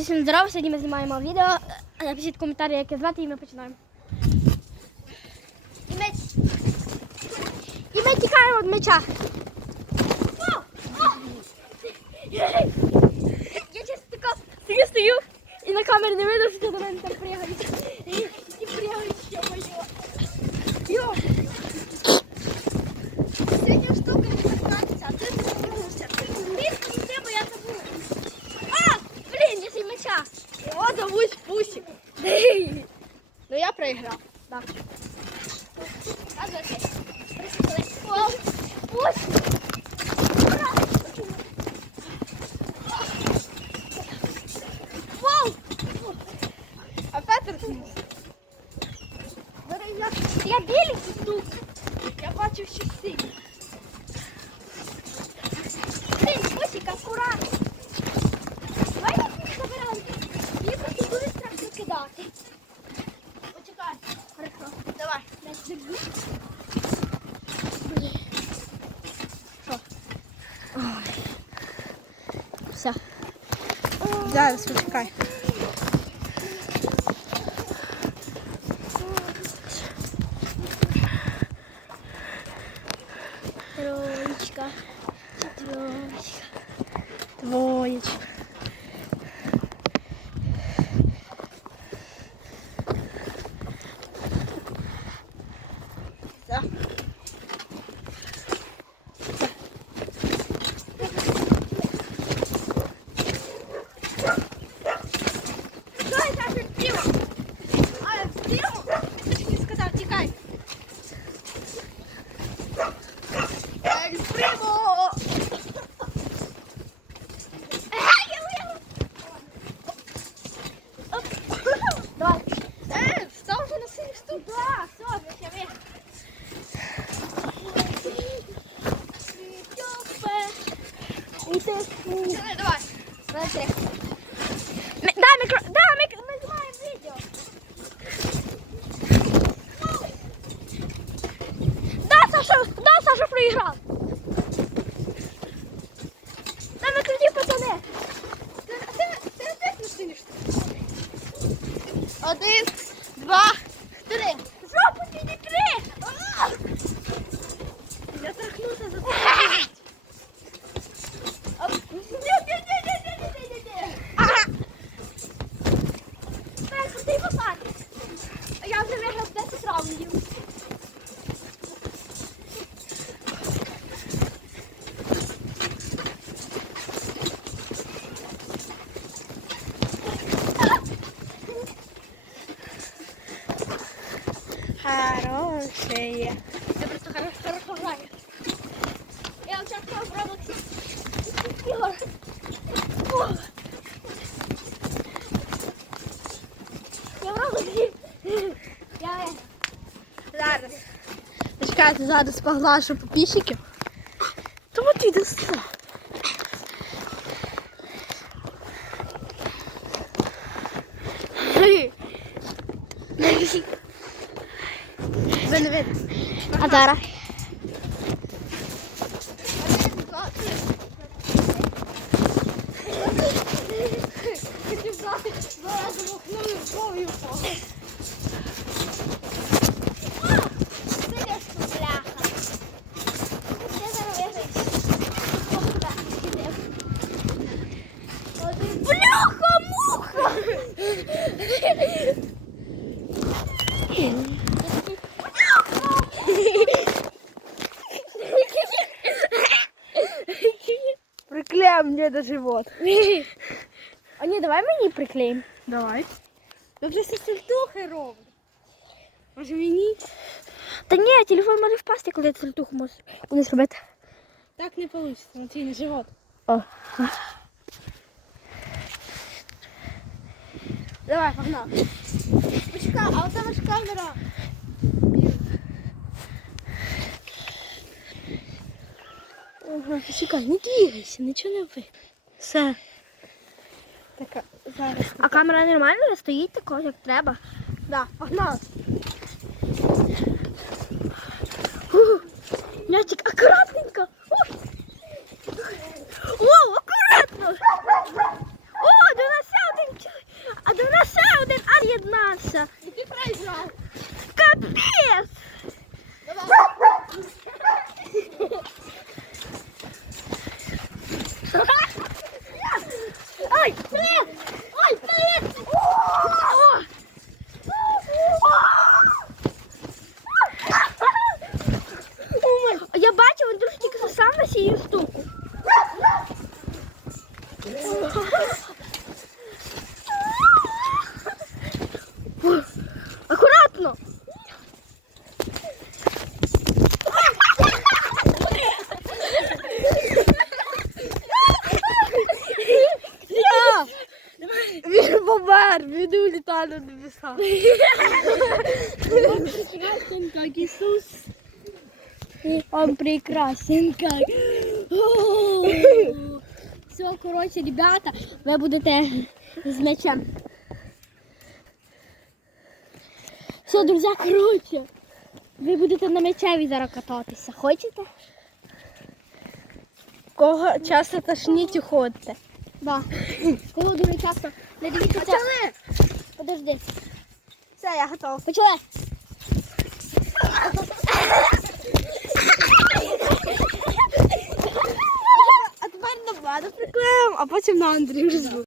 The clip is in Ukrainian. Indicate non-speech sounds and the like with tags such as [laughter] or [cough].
Всім здорово, сьогодні ми знімаємо відео. Напишіть коментарі, яке звати, і ми починаємо. І ми, і ми тікаємо від меча. О! О! Я чесно тако стою, і на камері не видно, що до мене там пригають. І пригають, що моє. Йо! Сьогодні штука не закладеться, а ти не забудешся. Ти не бо я забула. А! Блін, я меча. Його зовуть Пусик. Ну я проіграв. Так. О, Пусик. Ура! Вау! А Петр Зараз я, я тут. Я бачив ще синій. Блін, Пусик, акуратно. Давай я їх. Мені просто дуже страшно кидати. Почекай. Хорошо. Давай. Я держу. Все. Зараз почекай. Троечка. Двоєчка. Все. Давай, Саша, втіло. А, втіло? Ти ж не сказав, тікай. Ель Примо! Ага, я виграв. Оп. Давай. Е, став вже на синій штук. Да, все, я ще виграв. Давай, давай. Давай, Да, мікро... Да, ми, ми знімаємо відео. Да, Саша, да, Саша проіграв. Да, ми круті пацани. Ти, ти, ти не ти, Один, два, Хорошее. Я просто хорошо, хорошо граю. Я сейчас попробую! Я пробую. Я Зараз. Чекайте, зараз поглашу підписчиків. То от відео все. Ви не видите. А зараз? Бляха-муха! Приклеїмо мені до живот. [laughs] А ні, давай мені приклеїмо. Давай. Ви вже все сельтухи робите. Може мені? Та ні, телефон може впасти, коли ти сальтуху можеш кудись робити. Так не вийде, на твій на живот. О. Давай, погнали. Почекай, а у тебе ж камера. Ага, чекай, не двигайся, нічого не ви. Все. Так, зараз. А камера нормально стоїть тако, як треба. Да, погнали. Мячик, акуратненько. О, О акуратно. О, до нас ще один все. І ти проіграв. Капець! Ай, привіт! Ай, привіт! О! А Я бачив, він дуже тільки сам на сію штуку. Акуратно! Я! Він помер, він улітає на небеса. Прекрасен, как Ісус. Он прекрасен как. [laughs] Все, коротше, ребята, ви будете з м'ячем. Все, друзі, коротше. Ви будете на м'ячеві зараз кататися. Хочете? Кого часто тошніть, ходите. Да. Кого дуже часто не дивіться. Почали! Подожди. Все, я готов. Почали! Тепер приклеїмо, а потім на Андрію.